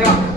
야.